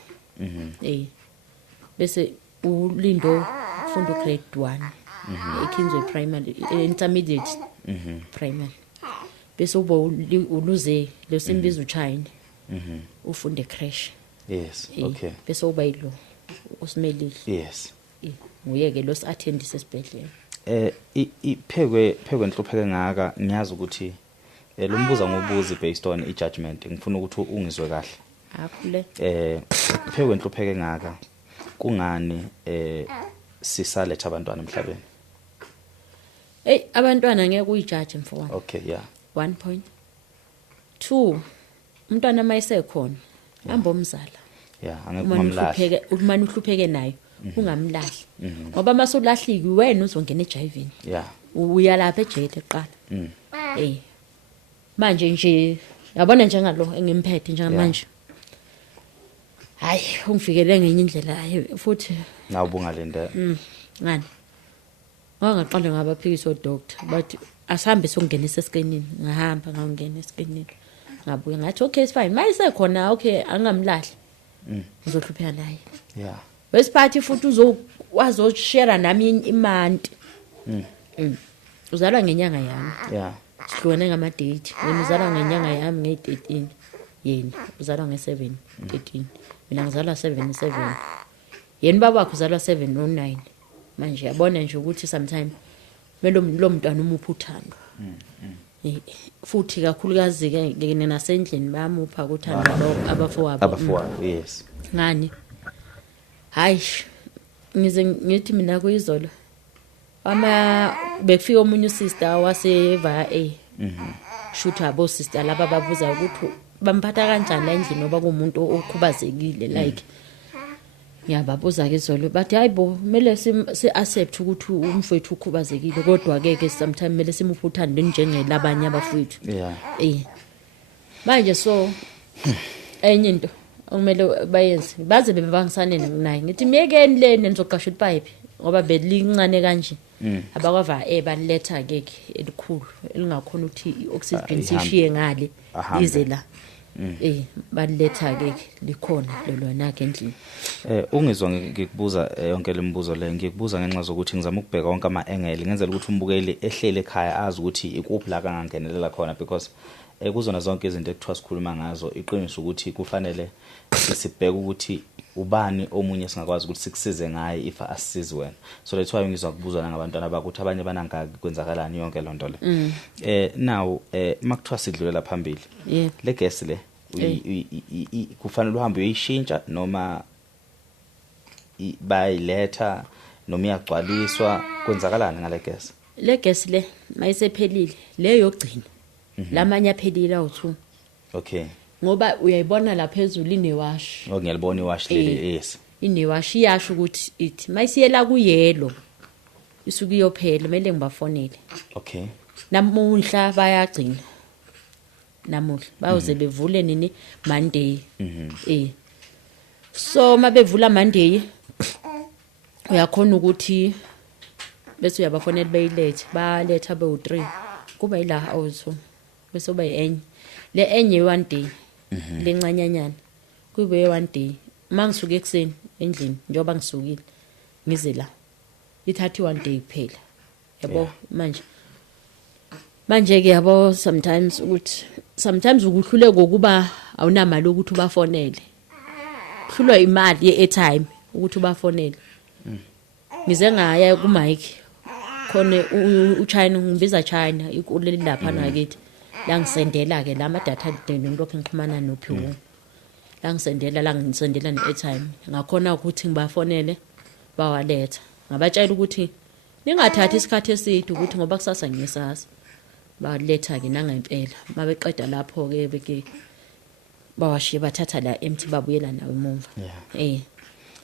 Bese uLindo ufunda grade 1. eKingsway Primary intermediate primary. Bese uba uluze lo simbiza uChina. Ufunde crash. Yes, okay. Bese uba yilo usimelile. Yes. Nguyeke lo attendise esibhedlela. Iphekwe nhlupheke ngaka ngiyazi ukuthi lo mbuza ngobuzi based on ijudgment ngifuna ukuthi ungizwe kahle. Akhule. Phekwe nhlupheke ngaka kungani sisaletha abantwana emhlabeni? Abantwana ngeke uyijudge mfowethu. Okay, yeah. 1 point. 2 umntwana mayisekhona hamba umzala. Yeah, angeke umamlahle. Uma uhlupheke nayo ungamlahli. Ngoba masulahliki wena uzongena ejivini. Yeah. Uyalapha ejele eqala. Manje nje yabona njengalo engimphethe njengamanje. Hayi ungifikele ngenye indlela futhi nawubunga lenda. ngani ngaqala ngabaphikiswa doctor but asihambe sokungenisa eskenini ngahamba ngangena eskenini ngabuye ngathi okay it's fine mayise khona okay angamlahli ngizohlupheka naye yeah wesiphathi futhi wazoshare nami imanti uzalwa ngenyanga yami yeah sihlukene ngama date yena uzalwa ngenyanga yami nge13 yena uzalwa nge7 13 mina ngizalwa 7 yena baba wakhe uzalwa 709 manje yabona nje ukuthi sometimes lo mntwana umupha uthando futhi kakhulukazi ke nasendlini bayamupha uthando abafowabo yes ngani hayi ngithi mina kuyizolo bekufika omunye usister waseva shoot abo sister laba babuza ukuthi bamphatha kanjani la endlini ngoba kumuntu okhubazekile like ngiyababuza ke izolo bathi hayibo kumele si accept ukuthi umfowethu ukhubazekile kodwa ke sometimes kumele simuphe uthando njengelabanye abafowethu yeah manje so enye into okumele bayenze baze bebangisane naye ngithi miyekeni le nizoqasha ipipe ngoba belincane kanje abakwava baniletha ke elikhulu elingakhona ukuthi ioxygen sishiye ngale ize la baniletha ke likhona lolona ke endlini ungizwa ngikubuza yonke lembuzo le ngikubuza ngenxa zokuthi ngizama ukubheka wonke ama-angle ngenzela ukuthi umbukeli ehlele ekhaya azi ukuthi ikuphi la kangangenelela khona because kuzona zonke izinto ekuthiwa sikhuluma ngazo iqiniso ukuthi kufanele sibheke ukuthi ubani omunye singakwazi ukuthi sikusize ngaye if asisize wena so that's why ngizwa kubuzwa nangabantwana bakuthi abanye banangaki kwenzakalani yonke lonto le now makuthiwa sidlulela phambili le gas le kufanele uhambe uyishintsha noma bayiletha noma iyagcwaliswa kwenzakalani ngale gas le gas le mayisephelile le yogcina lamanye aphelile awu2 okay ngoba uyayibona la phezulu inewash ngiyalibona iwash leli yes inewash iyasho ukuthi ithi mayisiyela kuyelo isuku iyophela kumele ngibafonele okay namuhla bayagcina namuhla bayoze bevule nini Monday so mabevula Monday uyakhona ukuthi bese uyabafonela bayilethe baletha be3 kuba ila awuzo bese uba enye le enye 1 day lencanyanyana kube 1 day mangisuke ekseni endlini njoba ngisukile ngize la ithathi 1 day kuphela yabo manje ke yabo sometimes ukuhlule ngokuba awunamali ukuthi ubafonele hlulwa imali ye-airtime ukuthi ubafonele ngize ngaya ku Mike khona uChina ngibiza China ikuleli lapha nakithi la ngisendela ke lama data ngilokho ngixhumana noPhiwo la ngisendela ne-airtime ngakhona ukuthi ngibafonele bawaletha ngabatshela ukuthi ningathathi isikhathi eside ukuthi ngoba kusasa ngiyesasa baletha ke nangempela mabeqeda lapho ke beke bawashiya bathatha la empty babuyela nawe emuva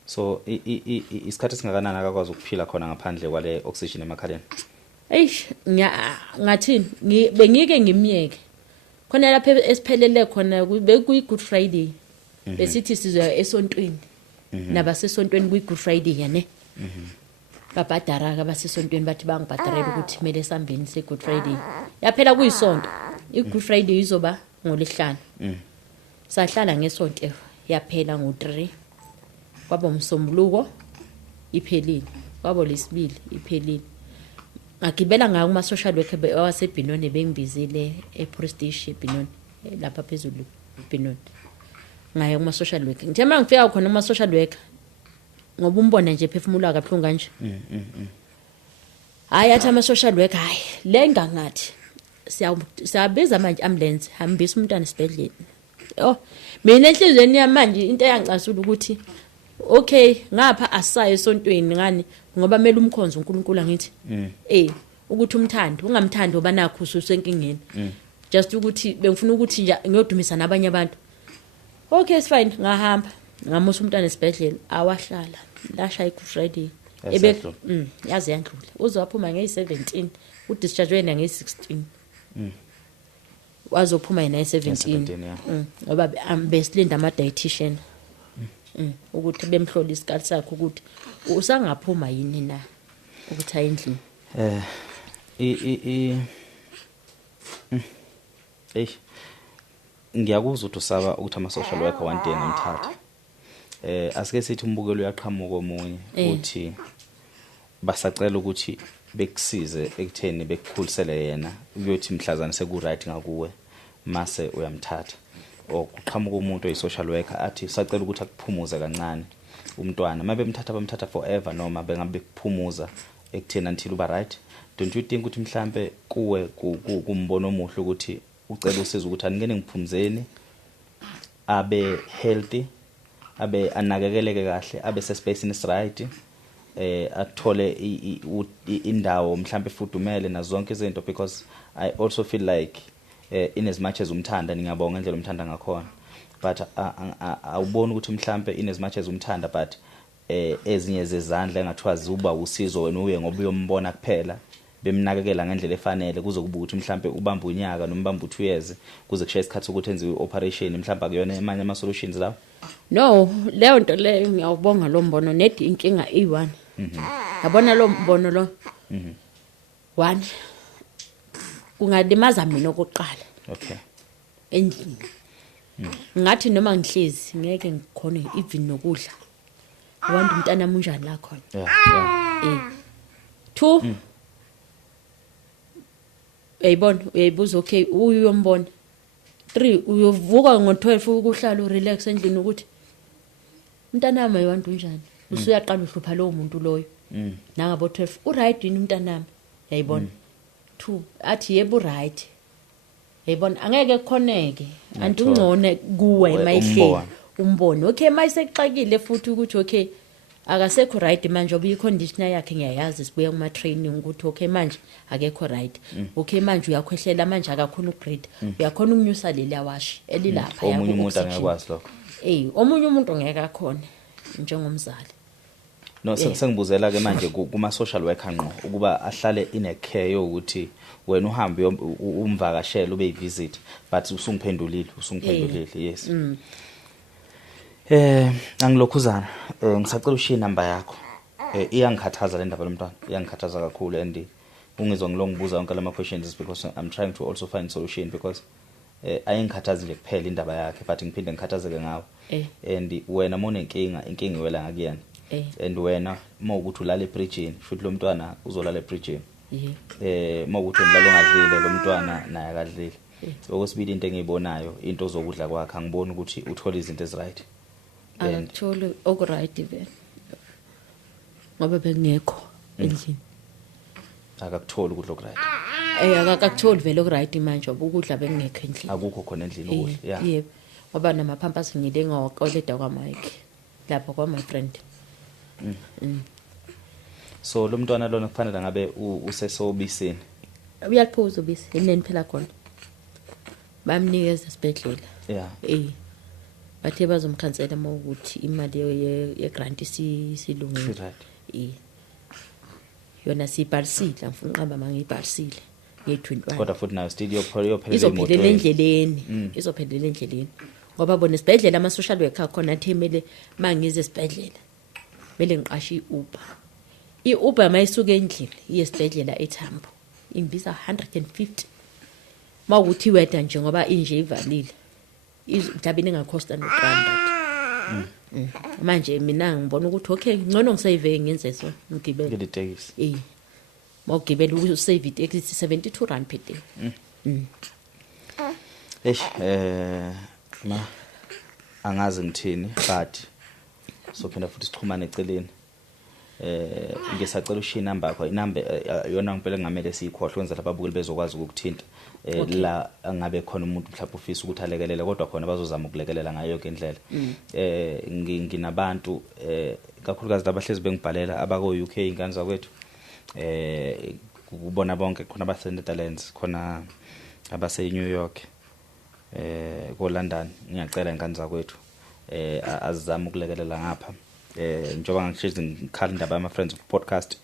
so isikhathi singakanani akakwazi ukuphila khona ngaphandle kwale oxygen emakhaleni ngathini bengike ngimyeke khona lapha esiphelele khona kuyi Good Friday besithi sizoya esontweni nabasesontweni kuyi Good Friday yane babhadara abasesontweni bathi bangibhadarela ukuthi kumele sambeni se Good Friday yaphela kuyisonto i-Good Friday izoba ngolesihlanu sahlala ngesonto yaphela ngo3 kwaba umsombuluko iphelile kwaba lesibili iphelile ngagibela ngayo kuma social worker waseBinoni bengibizile ePrestige eBinoni lapha phezulu eBinoni ngayo kuma social worker ngithe mangifika khona kuma social worker ngoba umbona nje phefumula kabuhlungu kanje hayi athi ama social worker hayi lenga ngathi siyabiza manje ambulance hambisa umntwana esibhedlela mina enhlizweni yamanje into eyangicasula ukuthi okay ngapha asaye esontweni ngani ngoba mele umkhonzo uNkulunkulu ngithi ukuthi umthando ungamthandi oba nakho usenkingeni just ukuthi bengifuna ukuthi nje ngiyodumisa nabanye abantu okay it's fine ngahamba ngamusa umntwana esibhedlela awahlala lasha iGood Friday yazi yandlula uzophuma nge17 udischarge wena nge16 wazophuma yena nge17 ngoba besilinda ama dietitian ukuthi bemhlola isikali sakhe ukuthi usangaphuma yini na ukuthi ayendlini ngiyakuzwa ukuthi usaba ukuthi ama-social worker one day ngamthatha. Asike sithi umbukelo uyaqhamuka omunye uthi basacela ukuthi bekusize ekutheni bekukhulisele yena uyothi mhlazana seku-right ngakuwe mase uyamthatha. Okuqhamuka umuntu oyi-social worker athi sacela ukuthi akuphumuze kancane umntwana mabemthatha bamthatha forever noma bengabe kuphumuza ekutheni until uba right. Don't you think ukuthi mhlambe kuwe kumbono omuhle ukuthi ucela usizo ukuthi aningene ngiphumzeni abe healthy abe anakekeleke kahle abe sespace is right athole indawo mhlambe ifudumele nazo zonke izinto because I also feel like in as much as umthanda ngiyabonga ngendlela umthanda ngakhona but awuboni ukuthi mhlambe in as much as umthanda but ezinye zezandla engathiwa ziuba usizo wena uye ngoba uyombona kuphela bemnakekela ngendlela efanele kuzokuba ukuthi mhlambe ubamba unyaka noma ubamba 2 years kuze kushaye isikhathi sokuthi enziwe operation mhlambe akuyona emanye ama solutions lawo. No, leyo nto leyo ngiyawubonga lo mbono nedi inkinga e1. Yabona lo mbono lo. One kungalimaza mina okokuqala. Okay. Endlini. Ngathi noma ngihlezi ngeke ngikhone even nokudla. Abantu umntana munjani la khona? Yeah. 2 uyayibuza okay uyombona. 3 uyovuka ngo12 ukuhlala urelax endlini ukuthi umntanami ayiwantu njani usuyaqala uhlupha lo muntu loyo nangabo 12 uright yini umntanami yayibona 2 athi yebo right yayibona angeke kukhoneke anti ungone kuwe mayihle umbone okay mayisexakile futhi ukuthi okay akasekho right manje obuyi conditioner yakhe ngiyayazi sibuya kuma training ukuthi okay manje akekho right okay manje uyakhwehlela manje akakhona ukubreathe uyakhona ukunyusa leli awashi elilapha omunye umuntu angakwazi lokho omunye umuntu ngeke akhona njengomzali. No sengibuzela ke manje kuma social worker ngqo ukuba ahlale in a care yokuthi wena uhambe umvakashela ube yivisit but usungiphendulile yes. Angilokhuzana ngisacela ushiye number yakho. Iyangikhathaza le ndaba lomntwana iyangikhathaza kakhulu and ungizwa ngilongibuza yonke lama questions because I'm trying to also find solution because ayingikhathazi nje kuphela indaba yakhe but ngiphinde ngikhathazeke ngawe and wena mona inkinga iwela ngakuyena and wena mawukuthi ulala ebridgeini futhi lo mntwana uzolala ebridgeini mawukuthi ulala ongadlile lo mntwana naye akadlile. Okwesibili into engiyibonayo into zokudla kwakhe angiboni ukuthi uthola izinto eziright. Akuthola okuright vele ngoba bengekho endlini akakutholi ukudla okuright akakutholi vele okuright manje ukudla bengekho endlini akukho khona endlini ukudla yebo ngoba namapampers ngile ngakoleda kwa Mike lapho kwa my friend. So lo mntwana lona kufanele ngabe usesobisini uyaliphuza ubisi eneni phela khona bamnikeza isibedlela bathe bazomkhansela mawukuthi imali ye grant isilungile yona sibhalisile ngifuna uqamba mangibhalisile ye21 kodwa futhi nayo still yophelela izophelela endleleni ngoba bona isibedlela ama social worker khona athemele mangize isibedlela mele ngiqashe iUber mayisuka endlini yesibedlela eThambo imbiza 150 mawukuthi weda nje ngoba inje ivalile mhlabeni engakhosta no300 manje mina ngibona ukuthi okay ngcono ngisave ngenze so ngigibele ngitekisi mawugibela usave itekisi 72 rand per day. Ma angazi ngithini but sophela futhi sixhumane eceleni ngisacela ushiya inamba yakho inamba yona ngempela ngamele siyikhohle wenzela ababukeli bezokwazi ukuthinta la angabe khona umuntu mhlawumbe ufisa ukuthi alekelele kodwa khona bazozama ukulekelela ngayo yonke indlela. Nginabantu kakhulukazi labahlezi bengibhalela abako UK ingane zakwethu kubona bonke khona abase Netherlands khona abase New York ko London ngiyacela ingane zakwethu azizama ukulekelela ngapha njengoba ngishezi ngikhala indaba ama friends of podcast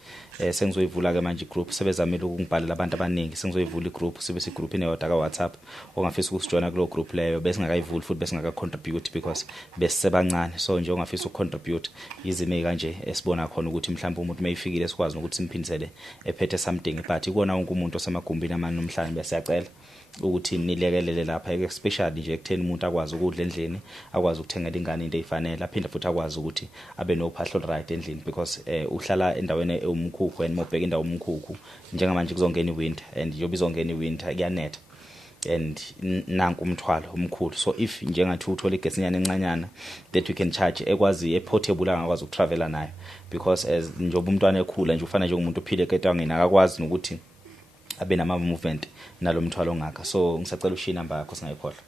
sengizoyivula ke manje igroup sebezamile ukungibhalela abantu abaningi sengizoyivula igroup sibe sigroup ineyodwa ka WhatsApp ongafisa ukusijoina kulo group leyo bese ngakayivuli futhi bese ngaka contribute because besebancane so nje ongafisa ukucontribute izime kanje esibona khona ukuthi mhlawumbe umuntu mayifikile sikwazi ukuthi simphindisele ephethe something but ikona wonke umuntu osemagumbini amanye nomhlanje bese yacela ukuthi nilekelele lapha especially nje ekutheni umuntu akwazi ukudla endlini akwazi ukuthengela ingane into ezifanele aphinde futhi akwazi ukuthi abe no phahlo right endlini because uhlala endaweni umkhukhu and mobheka indawo umkhukhu njengamanje kuzongena iwinter and yobe izongena iwinter kuyanetha and nanku umthwalo omkhulu so if njengathi uthola igesinyana encanyana that we can charge ekwazi portable angakwazi ukutravel nayo because as njoba umntwana ekhula nje ufana nje umuntu uphile ketangeni akakwazi ukuthi abe nama movement nalomthwalo ngaka so ngisacela ushiya inamba yakho singayikhohlwa.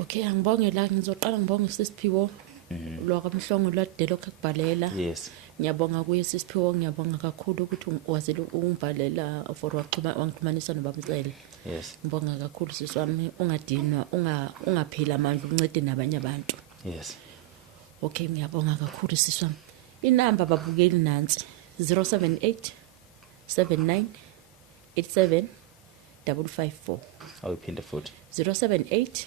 Okay, angibonge la ngizoqala ngibonge Sisiphiwo lo kaMhlongo lwadelo kakubhalela. Yes. Ngiyabonga kuye Sisiphiwo ngiyabonga kakhulu ukuthi wazile ungibhalela for wangixhumanisa noBabusele. Yes. Ngibonga kakhulu sisi wami ungadinwa ungaphila amandla uncede nabanye abantu. Yes. Okay, ngiyabonga kakhulu sisi wami. Inamba babukeli nansi 078 79 87 554. Awuphinde futhi 078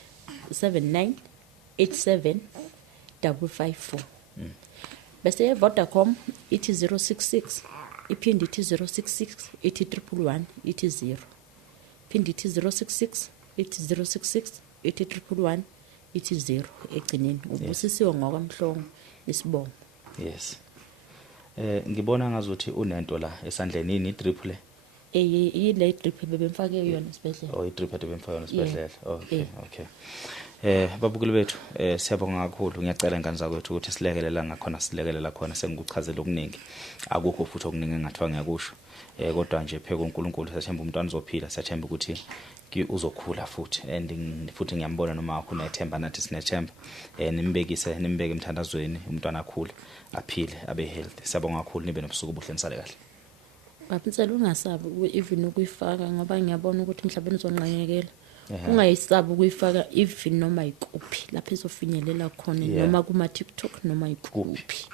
79 87 554. Bese Vodacom ithi 066 iphindi ithi 066 ithi 111 ithi 0 phindi ithi 066 ithi 066 ithi 111 ithi 0 egcineni ubusisiwe ngokwamhlongo isibongo. Yes. Ngibona ngazuthi unento la esandleni ini triple ile drip bebemfake yona esibedlela. Oh i-drip bebemfake yona esibedlela. Okay. Babukeli bethu siyabonga kakhulu ngiyacela ingane zakwethu ukuthi silekelela ngakhona silekelela khona sengikuchazela okuningi akukho futhi okuningi engathiwa ngiyakusho kodwa nje pheke uNkulunkulu siyathemba umntwana uzophila siyathemba ukuthi uzokhula futhi and futhi ngiyambona noma wakho unethemba nathi sinethemba nimbeke emthandazweni umntwana akhule aphile abe healthy siyabonga kakhulu nibe nobusuku obuhle nisale kahle. Babusela ungasabi even ukuyifaka ngoba ngiyabona ukuthi mhlawumbe uzonqanyekela. Ungayisabi ukuyifaka even noma ikuphi lapha ezofinyelela khona noma kuma TikTok noma ikuphi.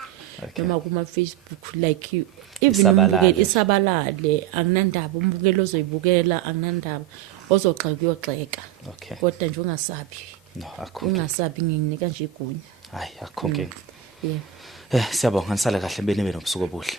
Noma kuma Facebook like even umbukeli isabalale akunandaba umbukelo ozoyibukela akunandaba ozoxeka kuyoxeka. Kodwa nje ungasabi. No akho. Ungasabi nginika nje igunya. Hayi akho. Yeah. Siyabonga nisale kahle benibe nobusuku obuhle.